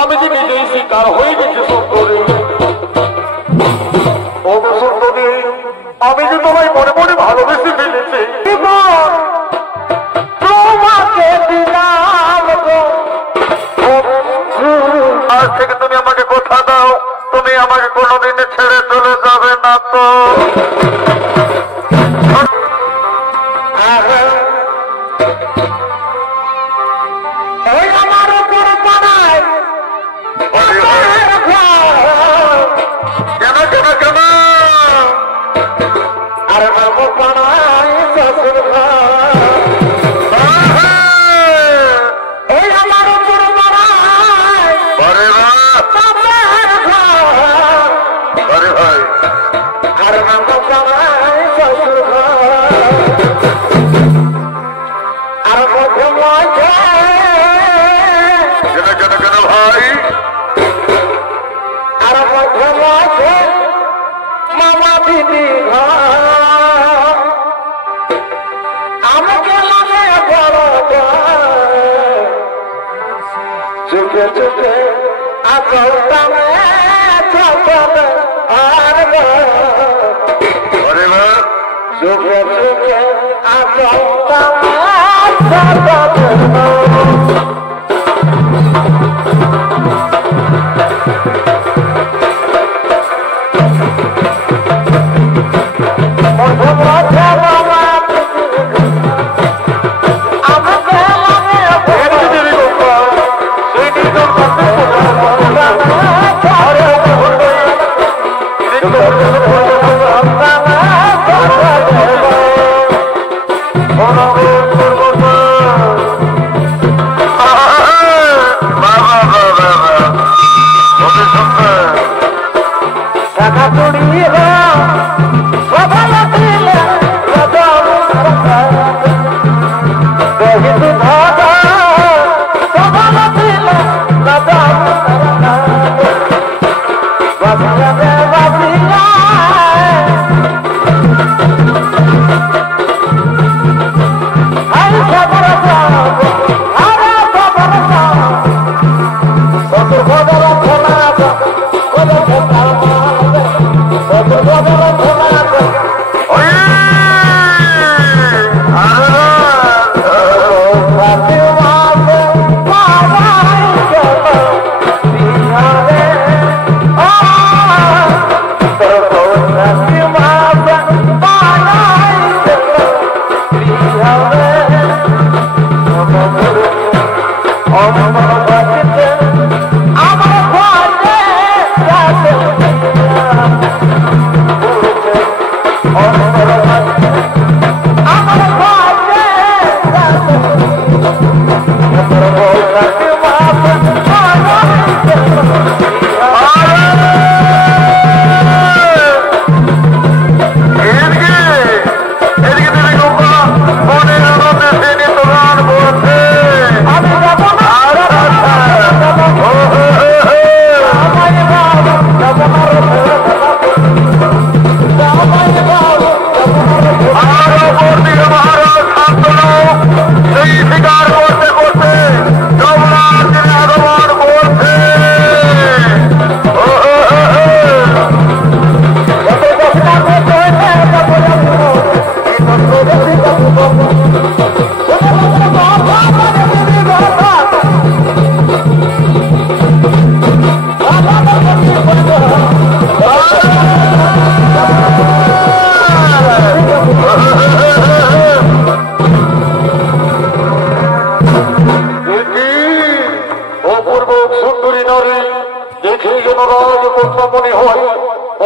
আমি যে নিজেই শিকার হয়ে গেছি সুন্দরী। ও সুন্দরী, আমি যে তোমায় মনে মনে ভালোবেসে ফেলেছি। তোমাকে দিলাম আজ থেকে তুমি আমাকে কথা দাও, তুমি আমাকে কোনোদিনে ছেড়ে চলে যাবে না তো? চুকে চুকে আসলটা চুকে চুকে আসলটা মনে হয়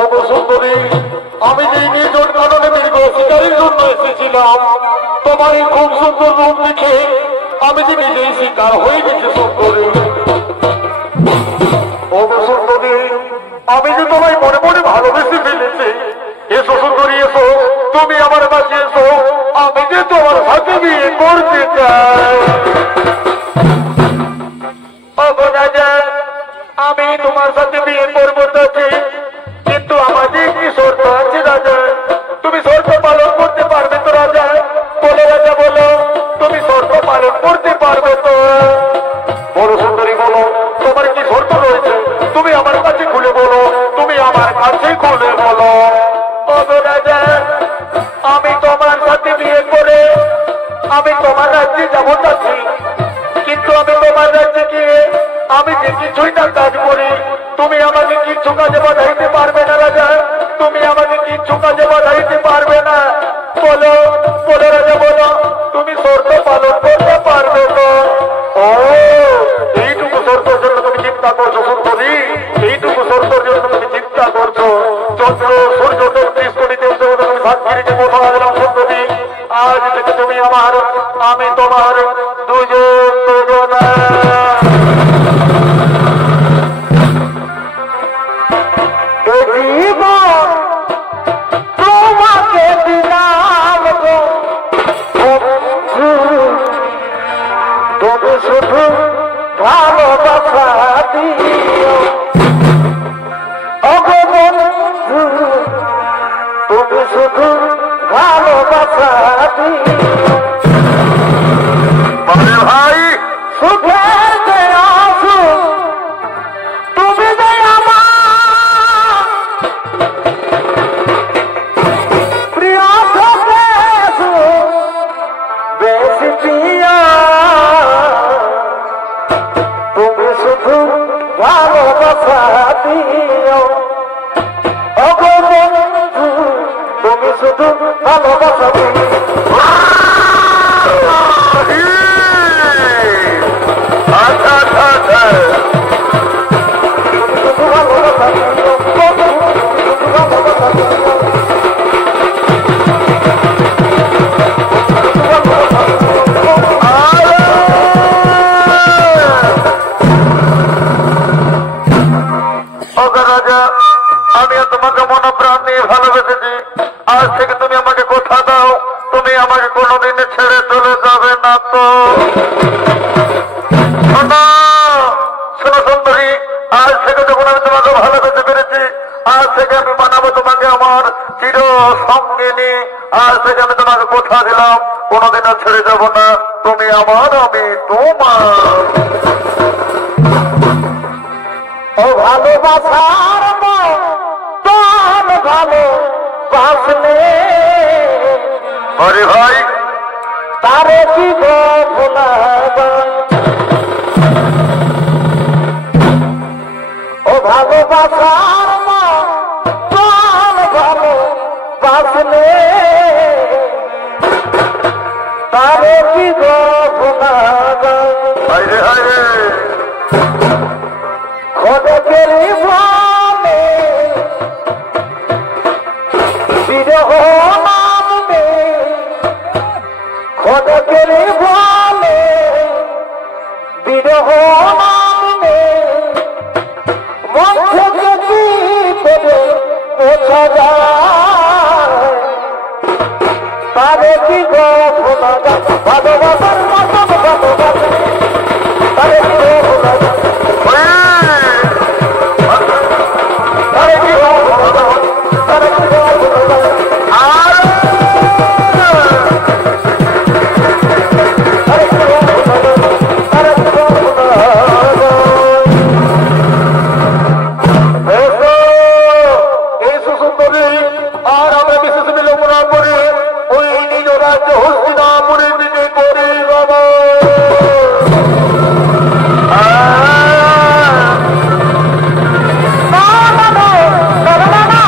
অবসুন্দরী, আমি যে নির্জন কারণে মৃগ শিকারের জন্য এসেছিলাম, তোমার এই খুব সুন্দর রূপ দেখে আমি যে নিজেই শিকার হয়ে গেছি সুন্দরী। অবসুন্দরী, আমি যে তোমায় মনে মনে ভালোবেসে ফেলেছি। এসো সুন্দরী, এসো, তুমি আমার কাছে এসো, আমি যে তোমার সাথে বিয়ে করতে চাই। আমি তোমার সাথে বিয়ে করবো চাচ্ছি, কিন্তু আমাদের একটি শর্ত আছে রাজা। তুমি শর্ত পালন করতে পারবে তো রাজা? বলো রাজা, বলো, তুমি শর্ত পালন করতে পারবে তো? বড় সুন্দরী, বলো তোমার কি শর্ত আমি যে কিছুই না কাজ করি, তুমি আমাকে কিচ্ছু কাজে বাধাইতে পারবে না রাজা, তুমি আমাকে কিচ্ছু কাজে বাধাইতে পারবে না। বলো বলো রাজা, বলো তুমি শর্ত পালন করতে পারবে তো? ও এইটুকু শর্তের জন্য তুমি চিন্তা করছো সুন্দরী, এইটুকু শর্তের জন্য তুমি চিন্তা করছো। চন্দ্র সূর্য তেত্রিশ কোটি দেবতা তুমি ভাগ্যিরিকে কথা দিলাম সুন্দরী, আজ থেকে তুমি আমার, আমি তোমার দুজন দুজনা। তোমাকে দিলাম গো বন্ধু, তুমি শুধু ভালোবাসা দিও। ওগো বন্ধু তুমি শুধু ভালোবাসা দিও। ভাই সুখের যে আসু তুমি যে আমার প্রিয় বেশি প্রিয়, তুমি শুধু ভালোবাসা দিও। ওগো বন্ধু তুমি শুধু ভালোবাসা দিও। আচ্ছা আচ্ছা আচ্ছা শুধু ভালোবাসা দিও, শুধু ভালোবাসা দিও। আমি তোমাকে মনে প্রাণ নিয়ে ভালোবেসেছি, আজ থেকে তুমি আমাকে কথা দাও তুমি আমাকে কোনোদিন ছেড়ে চলে যাবে না তো? শোনো সুন্দরী, আজ থেকে যখন আমি তোমাকে ভালোবেসে পেরেছি, আজ থেকে আমি বানাবো তোমাকে আমার চির সঙ্গিনী। আজ থেকে আমি তোমাকে কথা দিলাম কোনোদিনও ছেড়ে যাব না, তুমি আমার আমি তোমার। ও ভালোবাসার মন ভালো বাসলে আরে ভাই তারে কি গো ভোলাবা। ও ভালোবাসার মন ভালো বাসলে তারে কি গো ভোলাবা। হায়রে হায়রে খোদকের ভালে বিরহ নামে, খোদকের ভালে বিরহ নামে মন থেকে কি করে বোঝা যায়, তারে কি গো ভোলা ভালোবাসা